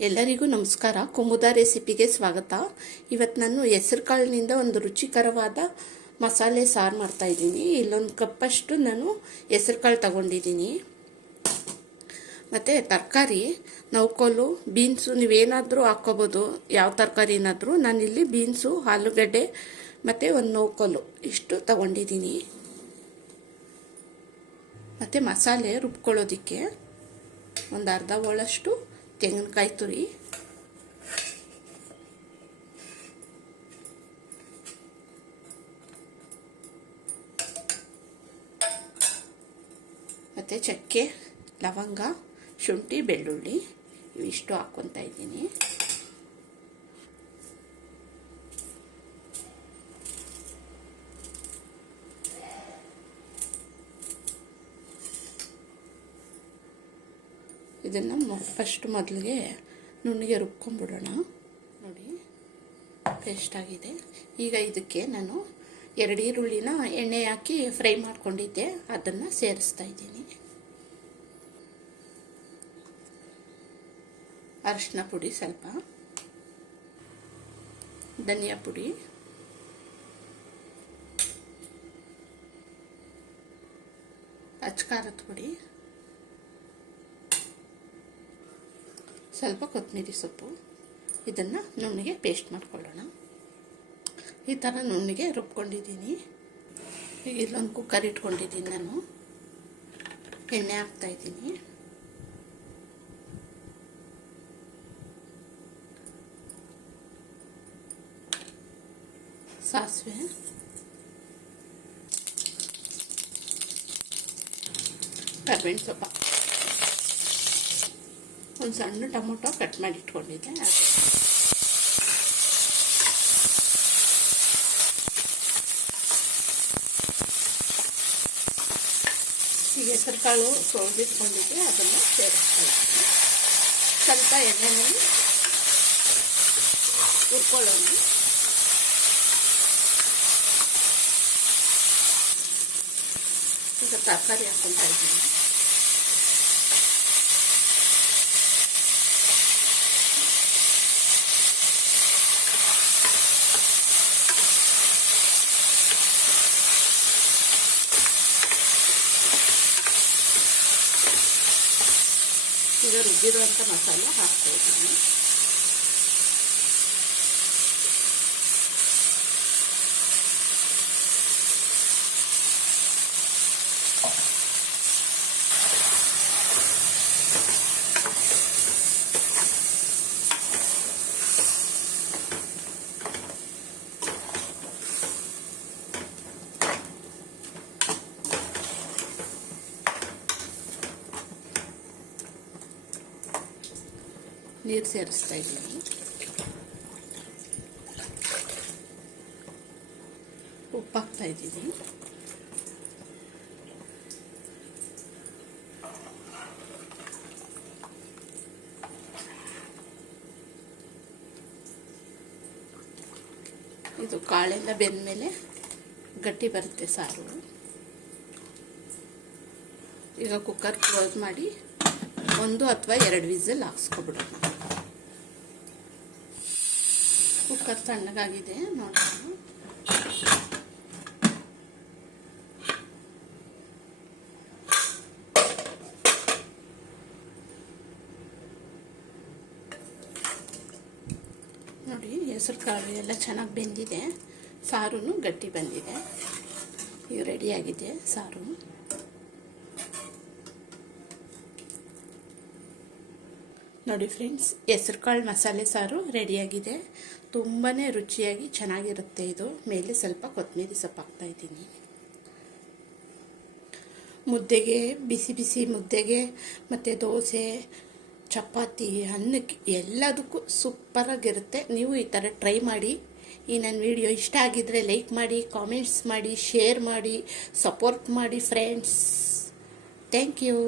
ಎಲ್ಲರಿಗೂ ನಮಸ್ಕಾರ. ಕುಮುದ ರೆಸಿಪಿಗೆ ಸ್ವಾಗತ. ಇವತ್ತು ನಾನು ಹೆಸರು ಕಾಳಿನಿಂದ ಒಂದು ರುಚಿಕರವಾದ ಮಸಾಲೆ ಸಾರು ಮಾಡ್ತಾ ಇದ್ದೀನಿ. ಇಲ್ಲೊಂದು ಕಪ್ಪಷ್ಟು ನಾನು ಹೆಸರು ಕಾಳು ತಗೊಂಡಿದ್ದೀನಿ. ಮತ್ತು ತರಕಾರಿ ನೌಕೋಲು ಬೀನ್ಸು ನೀವೇನಾದರೂ ಹಾಕ್ಕೋಬೋದು. ಯಾವ ತರಕಾರಿನಾದರೂ ನಾನಿಲ್ಲಿ ಬೀನ್ಸು, ಆಲೂಗಡ್ಡೆ ಮತ್ತು ಒಂದು ನೌಕೋಲು ಇಷ್ಟು ತಗೊಂಡಿದ್ದೀನಿ. ಮತ್ತು ಮಸಾಲೆ ರುಬ್ಕೊಳ್ಳೋದಕ್ಕೆ ಒಂದು ಅರ್ಧ ಹೋಳಷ್ಟು ತೆಂಗಿನಕಾಯಿ ತುರಿ. ಮತ್ತು ಚಕ್ಕೆ ಲವಂಗ ಶುಂಠಿ ಬೆಳ್ಳುಳ್ಳಿ ಇವಿಷ್ಟು ಹಾಕ್ಕೊತಾ ಇದ್ದೀನಿ. ಇದನ್ನು ಫಸ್ಟ್ ಮೊದಲಿಗೆ ನುಣ್ಣಗೆ ರುಬ್ಕೊಂಡ್ಬಿಡೋಣ. ನೋಡಿ ಪೇಸ್ಟ್ ಆಗಿದೆ. ಈಗ ಇದಕ್ಕೆ ನಾನು ಎರಡು ಈರುಳ್ಳಿನ ಎಣ್ಣೆ ಹಾಕಿ ಫ್ರೈ ಮಾಡ್ಕೊಂಡಿದ್ದೆ. ಅದನ್ನು ಸೇರಿಸ್ತಾ ಇದ್ದೀನಿ. ಅರಿಶಿನ ಪುಡಿ ಸ್ವಲ್ಪ. ಧನಿಯಾ ಪುಡಿ. ಅಚ್ಕಾರದ ಪುಡಿ. ಸ್ವಲ್ಪ ಕೊತ್ತಂಬರಿ ಸೊಪ್ಪು, ಇದನ್ನು ನುಣ್ಣಗೆ ಪೇಸ್ಟ್ ಮಾಡ್ಕೊಳ್ಳೋಣ. ಈ ಥರ ನುಣ್ಣಗೆ ರುಬ್ಕೊಂಡಿದ್ದೀನಿ. ಇಲ್ಲೊಂದು ಕುಕ್ಕರ್ ಇಟ್ಕೊಂಡಿದ್ದೀನಿ ನಾನು. ಎಣ್ಣೆ ಹಾಕ್ತಾಯಿದ್ದೀನಿ ಸಾಸಿವೆ. ಕರ್ಬೇವಿನ ಸೊಪ್ಪ. ಒಂದು ಸಣ್ಣ ಟೊಮೊಟೊ ಕಟ್ ಮಾಡಿ ಇಟ್ಕೊಂಡಿದ್ದೆ. ಈಗ ಹೆಸರು ಕಾಳು ಅದನ್ನು ಸೇರಿಸ್ಕೊಳ್ತೀನಿ ಸ್ವಲ್ಪ ಎಣ್ಣೆನಲ್ಲಿ ಹುರ್ಕೊಳ್ಳೋಣ. ಈಗ ತರಕಾರಿ ಹಾಕ್ಕೊಳ್ತಾ ಇದ್ದೀನಿ. ಈಗ ರುಬ್ಬಿರುವಂಥ ಮಸಾಲೆ ಹಾಕ್ತಾ ಇದ್ದೀನಿ. ನೀರು ಸೇರಿಸ್ತಾ ಇದ್ದೀನಿ. ಉಪ್ಪಾಕ್ತಾ ಇದ್ದೀನಿ. ಇದು ಕಾಳೆಲ್ಲ ಬೆಂದಮೇಲೆ ಗಟ್ಟಿ ಬರುತ್ತೆ ಸಾರು. ಈಗ ಕುಕ್ಕರ್ ಕ್ಲೋಸ್ ಮಾಡಿ ಒಂದು ಅಥವಾ ಎರಡು ವಿಸಲ್ ಹಾಕ್ಸ್ಕೊಬಿಡೋಣ. ಕುಕ್ಕರ್ ತಣ್ಣಗಾಗಿದೆ ನೋಡೋಣ ನೋಡಿ, ಹೆಸರು ಕಾಳು ಎಲ್ಲ ಚೆನ್ನಾಗಿ ಬೆಂದಿದೆ. ಸಾರು ಗಟ್ಟಿ ಬಂದಿದೆ. ಇವು ರೆಡಿಯಾಗಿದೆ ಸಾರು. ನೋಡಿ ಫ್ರೆಂಡ್ಸ್, ಹೆಸ್ರು ಕಾಳು ಮಸಾಲೆ ಸಾರು ರೆಡಿಯಾಗಿದೆ. ತುಂಬಾ ರುಚಿಯಾಗಿ ಚೆನ್ನಾಗಿರುತ್ತೆ ಇದು. ಮೇಲೆ ಸ್ವಲ್ಪ ಕೊತ್ತಂಬರಿ ಸೊಪ್ಪು ಹಾಕ್ತಾಯಿದ್ದೀನಿ ಮುದ್ದೆಗೆ, ಬಿಸಿ ಬಿಸಿ ಮುದ್ದೆಗೆ, ಮತ್ತು ದೋಸೆ, ಚಪಾತಿ, ಅನ್ನಕ್ಕೆ ಎಲ್ಲದಕ್ಕೂ ಸೂಪರಾಗಿರುತ್ತೆ. ನೀವು ಈ ಥರ ಟ್ರೈ ಮಾಡಿ. ಈ ನನ್ನ ವಿಡಿಯೋ ಇಷ್ಟ ಆಗಿದ್ದರೆ ಲೈಕ್ ಮಾಡಿ, ಕಾಮೆಂಟ್ಸ್ ಮಾಡಿ, ಶೇರ್ ಮಾಡಿ, ಸಪೋರ್ಟ್ ಮಾಡಿ ಫ್ರೆಂಡ್ಸ್. Thank you.